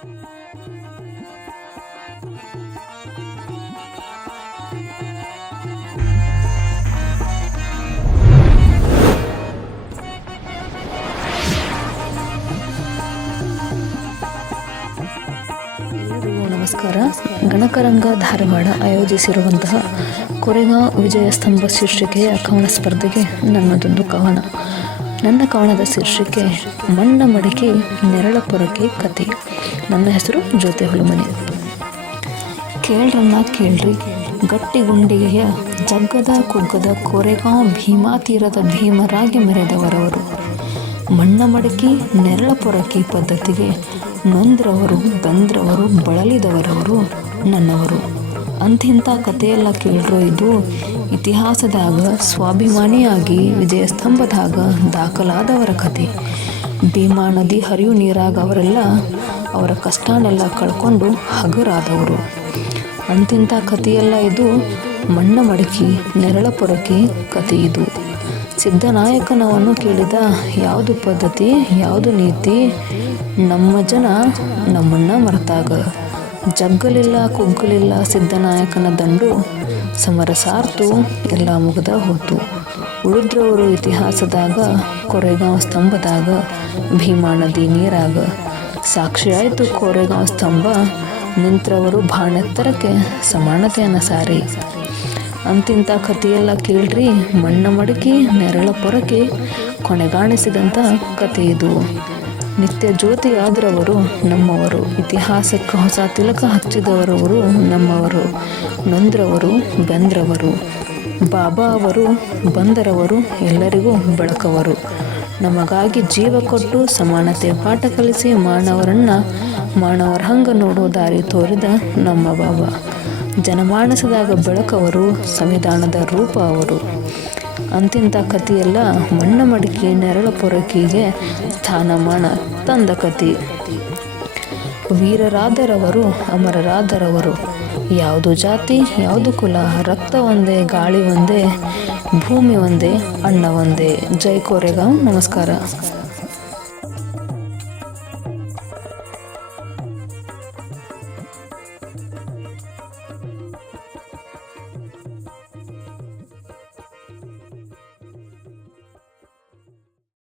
ನಮಸ್ಕಾರ. ಗಣಕರಂಗ ಧಾರವಾಡ ಆಯೋಜಿಸಿರುವಂತಹ ಕೊರೆಗಾಂವ್ ವಿಜಯ ಸ್ತಂಭ ಶೀರ್ಷಿಕೆಯ ಕವನ ಸ್ಪರ್ಧೆಗೆ ನನ್ನದೊಂದು ಕವನ. ನನ್ನ ಕವನದ ಶೀರ್ಷಿಕೆ, ಮಣ್ಣ ಮಡಕೆ ನೆರಳ ಪೊರಕೆ ಕತೆ. ನನ್ನ ಹೆಸರು ಜ್ಯೋತಿ ಹುಲುಮನೆ ಕೇಳ್ರನ್ನ ಕೇಳ್ರಿ. ಗಟ್ಟಿ ಗುಂಡಿಗೆಯ ಜಗ್ಗದ ಕುಗ್ಗದ ಕೊರೆಗಾಂವ್ ಭೀಮಾ ತೀರದ ಭೀಮರಾಗಿ ಮೆರೆದವರವರು. ಮಣ್ಣ ಮಡಕಿ ನೆರಳ ಪೊರಕಿ ಪದ್ಧತಿಗೆ ನೊಂದ್ರವರು ಬಂದ್ರವರು ಬಳಲಿದವರವರು ನನ್ನವರು. ಅಂತಿಂಥ ಕಥೆಯೆಲ್ಲ ಕೇಳ್ರೋ ಇದು ಇತಿಹಾಸದಾಗ ಸ್ವಾಭಿಮಾನಿಯಾಗಿ ವಿಜಯಸ್ತಂಭದಾಗ ದಾಖಲಾದವರ ಕಥೆ ಭೀಮಾ ನದಿ ಹರಿವು ನೀರಾಗ ಅವರೆಲ್ಲ ಅವರ ಕಷ್ಟನೆಲ್ಲ ಕಳ್ಕೊಂಡು ಹಗುರಾದವರು. ಅಂತಿಂಥ ಕಥೆಯೆಲ್ಲ ಇದು ಮಣ್ಣ ಮಡಕಿ ನೆರಳ ಪೊರಕೆ ಕಥೆ ಇದು. ಸಿದ್ಧನಾಯಕನವನ್ನು ಕೇಳಿದ ಯಾವುದು ಪದ್ಧತಿ, ಯಾವುದು ನೀತಿ, ನಮ್ಮ ಜನ ನಮ್ಮನ್ನ ಮರೆತಾಗ. ಜಗ್ಗಲಿಲ್ಲ ಕುಗ್ಗಲಿಲ್ಲ ಸಿದ್ಧನಾಯಕನ ದಂಡು ಸಮರ ಸಾರ್ತು ಎಲ್ಲ ಮುಗ್ದ ಹೋತು. ಉಳಿದ್ರವರು ಇತಿಹಾಸದಾಗ, ಕೊರೆಗಾಂವ್ ಸ್ತಂಭದಾಗ ಭೀಮಾ ನದಿ ನೀರಾಗ ಸಾಕ್ಷಿಯಾಯಿತು ಕೊರೆಗಾಂವ್ ಸ್ತಂಭ, ನಿಂತ್ರವರು ಬಾಣೆತ್ತರಕ್ಕೆ ಸಮಾನತೆಯನ್ನು ಸಾರಿ. ಅಂತಿಂಥ ಕಥೆಯೆಲ್ಲ ಕೇಳ್ರಿ, ಮಣ್ಣ ಮಡಕಿ ನೆರಳ ಪೊರಕೆ ಕೊನೆಗಾಣಿಸಿದಂಥ ಕಥೆ ಇದು. ನಿತ್ಯ ಜ್ಯೋತಿಯಾದ್ರವರು ನಮ್ಮವರು, ಇತಿಹಾಸಕ್ಕೆ ಹೊಸ ತಿಲಕ ಹಚ್ಚಿದವರವರು ನಮ್ಮವರು, ನೊಂದ್ರವರು ಬೆಂದ್ರವರು ಬಾಬಾ ಅವರು ಬಂದರವರು ಎಲ್ಲರಿಗೂ ಬೆಳಕವರು. ನಮಗಾಗಿ ಜೀವ ಕೊಟ್ಟು ಸಮಾನತೆ ಪಾಠ ಕಲಿಸಿ ಮಾನವರನ್ನು ಮಾನವರ ಹಂಗ ನೋಡೋ ದಾರಿ ತೋರಿದ ನಮ್ಮ ಬಾಬಾ. ಜನಮಾನಸದಾಗ ಬೆಳಕವರು, ಸಂವಿಧಾನದ ರೂಪ ಅವರು. ಅಂತಿಂಥ ಕಥೆಯೆಲ್ಲ ಮಣ್ಣ ಮಡಿಕೆ ನೆರಳ ಪೊರಕಿಗೆ ಸ್ಥಾನಮಾನ ತಂದ ಕಥೆ. ವೀರರಾದರವರು ಅಮರರಾದರವರು. ಯಾವುದು ಜಾತಿ, ಯಾವುದು ಕುಲ, ರಕ್ತ ಒಂದೇ, ಗಾಳಿ ಒಂದೇ, ಭೂಮಿ ಒಂದೇ, ಅಣ್ಣ ಒಂದೇ. ಜೈ ಕೋರೆಗಾಂವ್ ನಮಸ್ಕಾರ.